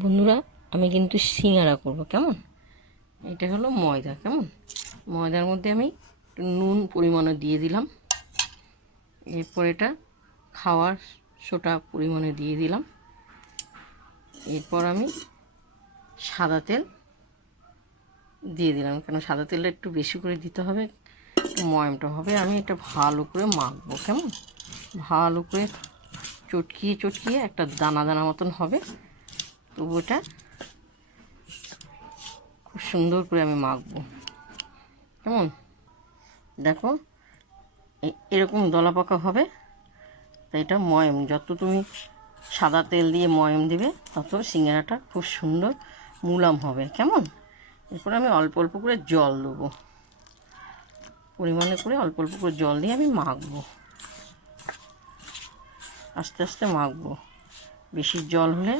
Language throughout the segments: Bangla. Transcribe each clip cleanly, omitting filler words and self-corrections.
বন্ধুরা, আমি কিন্তু সিঙ্গারা করব। কেমন? এটা হলো ময়দা। কেমন? ময়দার মধ্যে আমি একটু নুন পরিমাণে দিয়ে দিলাম। এরপর এটা খাওয়ার সোডা পরিমাণে দিয়ে দিলাম। এরপর আমি সাদা তেল দিয়ে দিলাম, কেন সাদা তেলটা একটু বেশি করে দিতে হবে, একটু ময়ামটা হবে। আমি এটা ভালো করে মাখবো। কেমন? ভালো করে চটকিয়ে চটকিয়ে একটা দানা দানা মতন হবে, তবু এটা খুব সুন্দর করে আমি মাখবো। কেমন? দেখো, এরকম দলা পাকা হবে। তাই এটা ময়াম, যত তুমি সাদা তেল দিয়ে ময়াম দিবে তত সিঙ্গারাটা খুব সুন্দর মুলাম হবে। কেমন? এরপর আমি অল্প অল্প করে জল দেবো, পরিমাণে করে অল্প অল্প করে জল দিয়ে আমি মাখবো, আস্তে আস্তে মাখবো। বেশি জল হলে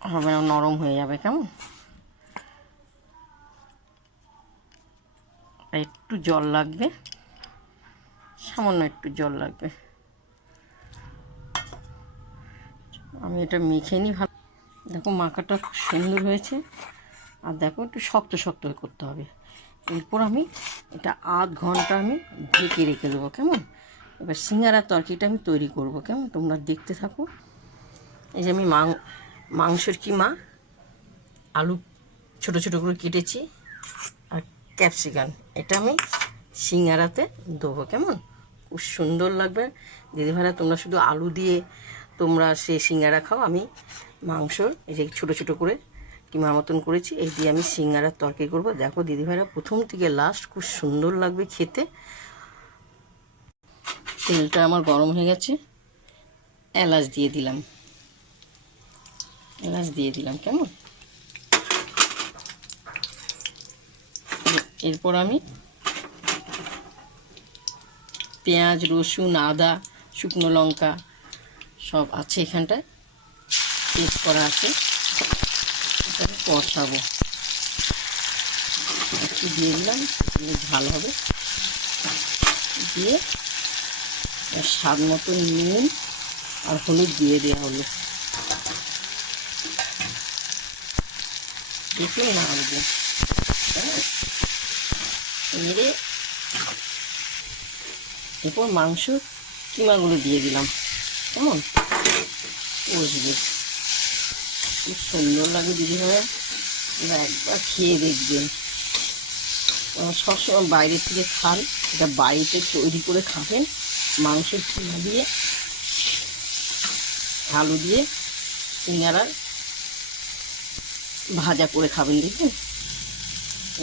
হবে না, নরম হয়ে যাবে। কেমন? একটু জল লাগবে, সামান্য একটু জল লাগবে। আমি এটা মেখে নিই ভালো। দেখো, মাখাটা খুব সুন্দর হয়েছে। আর দেখো, একটু শক্ত শক্ত করতে হবে। এরপর আমি এটা আধ ঘন্টা আমি ঢেকে রেখে দেবো। কেমন? এবার সিঙ্গারার তরকারিটা আমি তৈরি করব। কেমন? তোমরা দেখতে থাকো। এই যে আমি মাংসের কিমা, আলু ছোট ছোট করে কেটেছি, আর ক্যাপসিকাম, এটা আমি সিঙ্গারাতে দেবো। কেমন? খুব সুন্দর লাগবে। দিদিভাইরা, তোমরা শুধু আলু দিয়ে তোমরা সে সিঙ্গারা খাও, আমি মাংসর এই যে ছোটো ছোটো করে কিমার মতন করেছি, এই দিয়ে আমি সিঙ্গারার তরকারি করবো। দেখো দিদিভাইরা, প্রথম থেকে লাস্ট খুব সুন্দর লাগবে খেতে। তেলটা আমার গরম হয়ে গেছে, এলাচ দিয়ে দিলাম, এলাচ দিয়ে দিলাম। কেমন? এরপর আমি পেঁয়াজ, রসুন, আদা, শুকনো লঙ্কা সব আছে এখানটায়, পেস্ট করা আছে, এটা আমি কষাবো। একটু দিয়ে দিলাম, ঝাল হবে। দিয়ে স্বাদ মতো নুন আর হলুদ দিয়ে দেওয়া হলো, একটু নাড়বো। এবারে এরপর মাংস কিমাগুলো দিয়ে দিলাম। কেমন? কষবে, খুব সুন্দর লাগে দিদিভাইয়া, এবার একবার খেয়ে দেখবেন। সবসময় বাইরে থেকে খান, এটা বাড়িতে তৈরি করে খাবেন। মাংসের কিমা দিয়ে, আলু দিয়ে সিঙ্গারা ভাজা করে খাবেন, দেখবেন।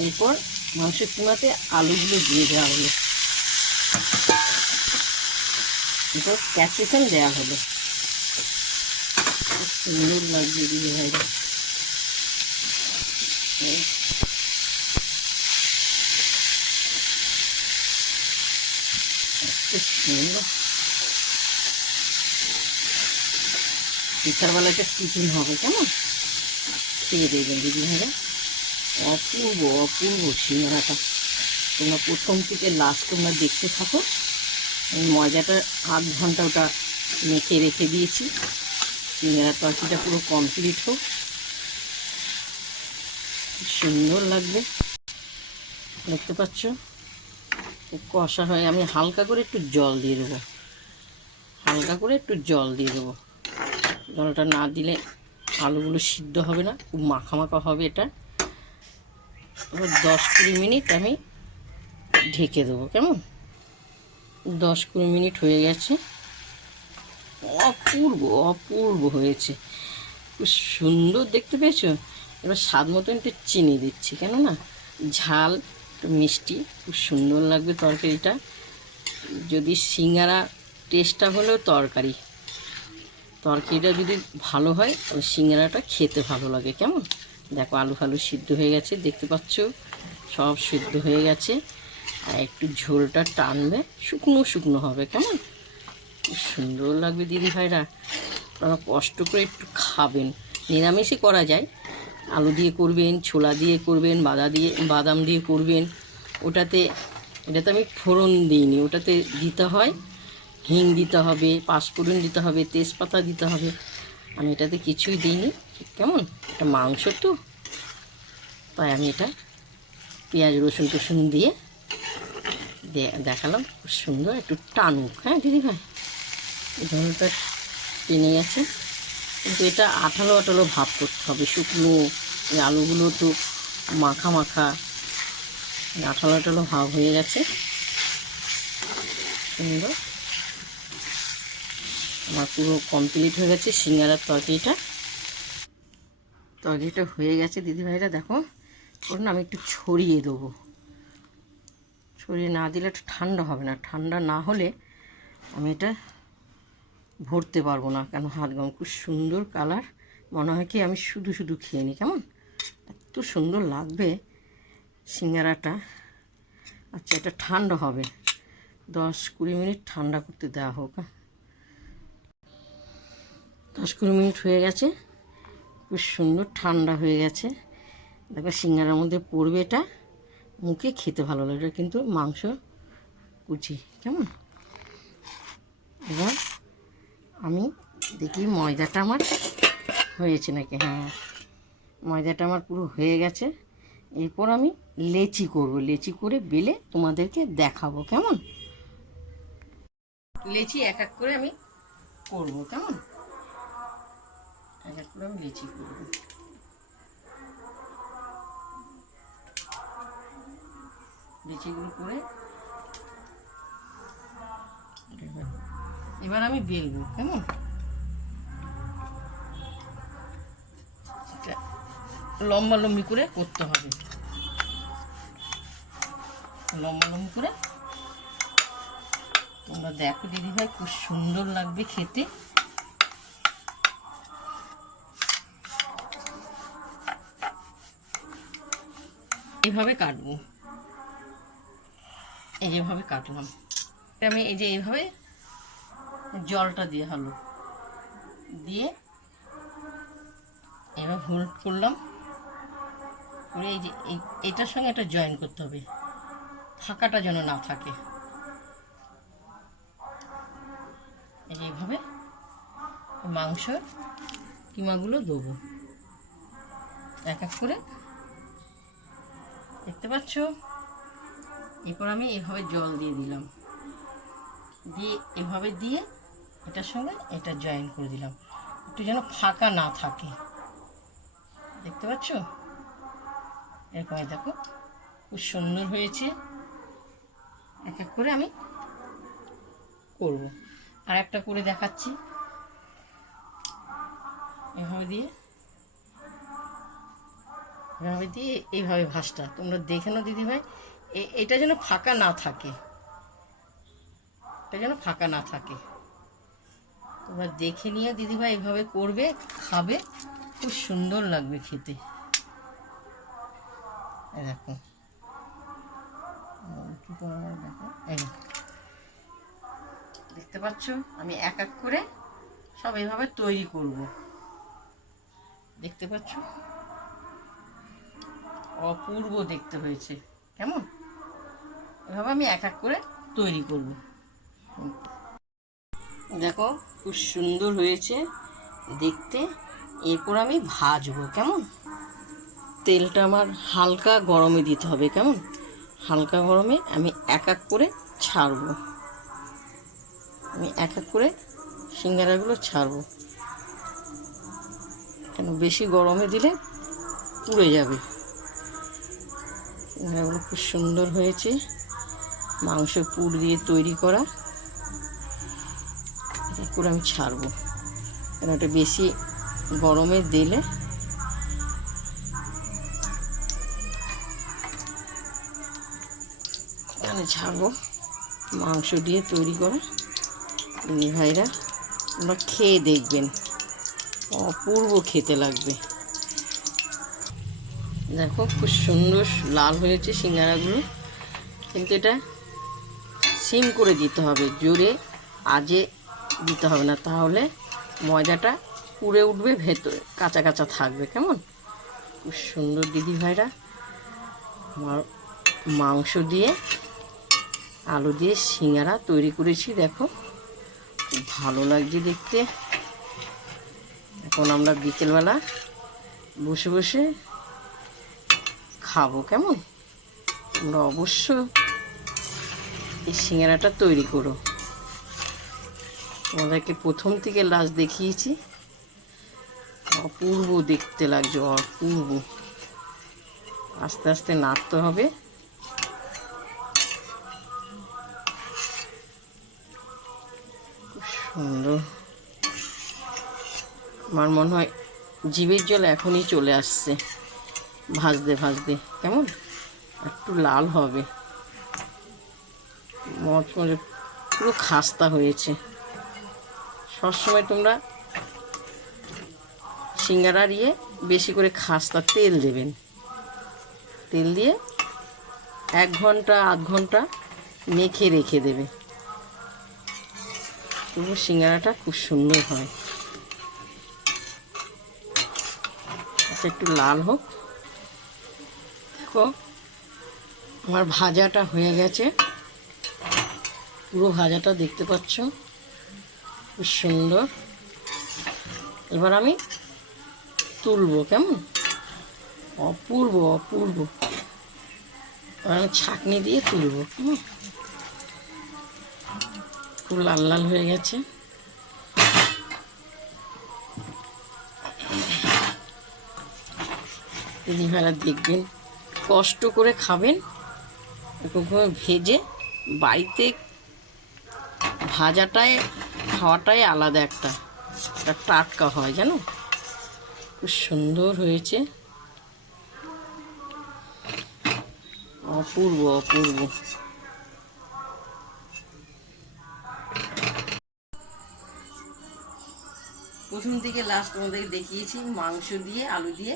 এরপর মাংসের কিমাতে আলুগুলো দিয়ে দেওয়া হলো, এরপর ক্যাপসিকাম দেওয়া হলো। খুব সুন্দর লাগবে দিদিভাইরা। খুব সুন্দর, পিঠার বেলাটা টিফিন হবে। কেমন? খেয়ে দেখবেন দিদিভাইরা, অপূর্ব অপূর্ব সিঙ্গারাটা। তোমরা প্রথম থেকে লাস্ট তোমরা দেখতে থাকো। ময়দাটা আধ ঘন্টা ওটা মেখে রেখে দিয়েছি, সিঙ্গারার তরকারিটা পুরো কমপ্লিট হোক, সুন্দর লাগবে। দেখতে পাচ্ছ কষা হয়ে, আমি হালকা করে একটু জল দিয়ে দেবো, হালকা করে একটু জল দিয়ে দেবো। জলটা না দিলে আলুগুলো সিদ্ধ হবে না, খুব মাখা মাখা হবে এটা। এবার 10-20 মিনিট আমি ঢেকে দেবো। কেমন? 10-20 মিনিট হয়ে গেছে, অপূর্ব অপূর্ব হয়েছে, খুব সুন্দর। দেখতে পেয়েছো? এবার স্বাদ মতো একটু চিনি দিচ্ছি, কেননা ঝাল একটু মিষ্টি, খুব সুন্দর লাগবে তরকারিটা। যদি সিঙ্গারা টেস্টটা হলেও তরকারিটা যদি ভালো হয়, ওই সিঙ্গারাটা খেতে ভালো লাগে। কেমন? দেখো, আলু ফালু সিদ্ধ হয়ে গেছে, দেখতে পাচ্ছ সব সিদ্ধ হয়ে গেছে। আর একটু ঝোলটা টানবে, শুকনো শুকনো হবে। কেমন? খুব সুন্দর লাগবে দিদিভাইরা, আপনারা কষ্ট করে একটু খাবেন। নিরামিষই করা যায়, আলু দিয়ে করবেন, ছোলা দিয়ে করবেন, বাদাম দিয়ে করবেন। এটাতে আমি ফোড়ন দিইনি, ওটাতে দিতে হয় হিং দিতে হবে, পাঁচফোড়ন দিতে হবে, তেজপাতা দিতে হবে, আমি এটাতে কিছুই দিইনি, কেমন, এটা মাংস তো, তাই আমি এটা পেঁয়াজ রসুন টসুন দিয়ে দেখালাম। খুব সুন্দর একটু টানুক, হ্যাঁ দিদিভাই, ঝোলটা টেনে গেছে, কিন্তু এটা আঠালো আঠালো ভাব করতে হবে। শুকনো এই আলুগুলো তো মাখা মাখা, আঠালো আঠালো ভাব হয়ে গেছে সুন্দর। আমার পুরো কমপ্লিট হয়ে গেছে সিঙ্গারার তরকারিটা হয়ে গেছে দিদিভাইরা। দেখো ওর না আমি একটু ছড়িয়ে দেবো, ছড়িয়ে না দিলে একটু ঠান্ডা হবে না, ঠান্ডা না হলে আমি এটা ভরতে পারবো না, কেন হাত গরম। খুব সুন্দর কালার, মনে হয় কি আমি শুধু শুধু খেয়ে নিই, কেমন এত সুন্দর লাগবে সিঙ্গারাটা। আচ্ছা এটা ঠান্ডা হবে, 10-20 মিনিট ঠান্ডা করতে দেওয়া হোক। 10-20 মিনিট হয়ে গেছে, খুব সুন্দর ঠান্ডা হয়ে গেছে। দেখো সিঙ্গারার মধ্যে পড়বে, এটা মুখে খেতে ভালো লাগে। এটা কিন্তু মাংস কুচি, কেমন। এবার আমি দেখি ময়দাটা আমার হয়েছে নাকি। হ্যাঁ, ময়দাটা আমার পুরো হয়ে গেছে। এরপর আমি লেচি করব, লেচি করে বেলে তোমাদেরকে দেখাবো, কেমন। লেচি এক এক করে আমি করব, কেমন, এক এক করে আমি লেচি করব। লেচিগুলো করে এবার আমি বেলবো, কেমন। লম্বা লম্বি করে করতে হবে, লম্বা লম্বি করে। তোমরা দেখো দিদিভাই, খুব সুন্দর লাগবে খেতে। এভাবে কাটবো, এই যেভাবে কাটলাম আমি, এই যে এইভাবে জলটা দিয়ে হলো দিয়ে এবার হোল্ড করলাম করে, এই যে এটার সঙ্গে এটা জয়েন করতে হবে, ফাঁকাটা যেন না থাকে। এই যে এইভাবে মাংস কিমাগুলো দেবো এক এক করে, দেখতে পাচ্ছ। এরপর আমি এভাবে জল দিয়ে দিলাম, দিয়ে এভাবে দিয়ে এটার সঙ্গে এটা জয়েন করে দিলাম, একটু যেন ফাঁকা না থাকে, দেখতে পাচ্ছ। এরকম দেখো খুব সুন্দর হয়েছে। এক এক করে আমি করব, আর একটা করে দেখাচ্ছি। এভাবে দিয়ে এইভাবে ভাঁজটা তোমরা দেখে নাও দিদিভাই, এটা যেন ফাঁকা না থাকে, এটা যেন ফাঁকা না থাকে। তোমরা দেখে নিয়ে দিদিভাই এইভাবে করবে, খাবে, খুব সুন্দর লাগবে খেতে। দেখো দেখতে পাচ্ছ, আমি এক এক করে সব এইভাবে তৈরি করব, দেখতে পাচ্ছ। অপূর্ব দেখতে হয়েছে, কেমন। এভাবে আমি এক এক করে তৈরি করব। দেখো খুব সুন্দর হয়েছে দেখতে। এরপর আমি ভাজবো, কেমন। তেলটা আমার হালকা গরমে দিতে হবে, কেমন, হালকা গরমে আমি এক এক করে ছাড়বো, আমি এক এক করে সিঙ্গারাগুলো ছাড়বো, কেন বেশি গরমে দিলে পুড়ে যাবে। সিঙ্গারাগুলো খুব সুন্দর হয়েছে, মাংস পুর দিয়ে তৈরি করা। এক করে আমি ছাড়বো, কেন এটা বেশি গরমে দিলে ছাড়বো। মাংস দিয়ে তৈরি করা ভাইরা, তোমরা খেয়ে দেখবেন, অপূর্ব খেতে লাগবে। দেখো খুব সুন্দর লাল হয়েছে সিঙ্গারাগুলো, কিন্তু এটা সিম করে দিতে হবে, জোরে আজে দিতে হবে না, তাহলে ময়দাটা পুড়ে উঠবে, ভেতরে কাঁচা কাঁচা থাকবে, কেমন। খুব সুন্দর দিদি ভাইরা, আমার মাংস দিয়ে আলু দিয়ে সিঙ্গারা তৈরি করেছি। দেখো খুব ভালো লাগছে দেখতে, এখন আমরা বিকেলবেলা বসে বসে খাবো, কেমন? তোমরা অবশ্য এই সিঙ্গারাটা তৈরি করো। তোমাদেরকে প্রথম থেকে লাস্ট দেখিয়েছি, অপূর্ব দেখতে লাগছে, অপূর্ব। আস্তে আস্তে নাড়তে হবে। খুব সুন্দর। আমার মনে হয় জিভের জল এখনই চলে আসছে ভাজতে ভাজতে। কেমন একটু লাল হবে, মচমচে পুরো খাস্তা হয়েছে। সবসময় তোমরা সিঙ্গারার বেশি করে খাস্তা তেল দেবেন। তেল দিয়ে 1 ঘন্টা আধ ঘন্টা মেখে রেখে দেবে, তবু সিঙ্গারাটা খুব সুন্দর হয়। আচ্ছা, একটু লাল হোক। দেখো আমার ভাজাটা হয়ে গেছে, পুরো ভাজাটা দেখতে পাচ্ছ, খুব সুন্দর। এবার আমি তুলবো, কেমন অপূর্ব অপূর্ব। আমি ছাঁকনি দিয়ে তুলবো। খুব লাল লাল হয়ে গেছে। দিদিভাইরা দেখবেন, কষ্ট করে খাবেন, এরকম ভেজে। বাড়িতে ভাজাটায় খাওয়াটাই আলাদা একটা টাটকা হয়, জানো। খুব সুন্দর হয়েছে, অপূর্ব অপূর্ব। প্রথম থেকে লাস্ট তোমাদেরকে দেখিয়েছি মাংস দিয়ে আলু দিয়ে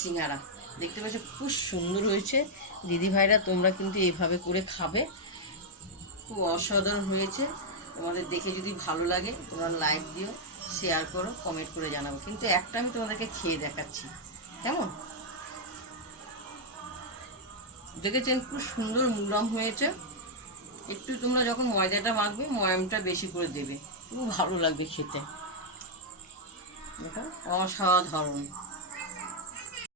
সিঙ্গারা। দেখতে পাচ্ছ খুব সুন্দর হয়েছে। দিদিভাইরা তোমরা কিন্তু এইভাবে করে খাবে, খুব অসাধারণ হয়েছে। তোমাদের দেখে যদি ভালো লাগে তোমরা লাইক দিও, শেয়ার করো, কমেন্ট করে জানাবো। কিন্তু একটা আমি তোমাদেরকে খেয়ে দেখাচ্ছি, কেমন দেখেছেন? খুব সুন্দর মুলাম হয়েছে। একটু তোমরা যখন ময়দাটা মাখবে ময়ামটা বেশি করে দেবে, খুব ভালো লাগবে খেতে। এটা অসাধারণ।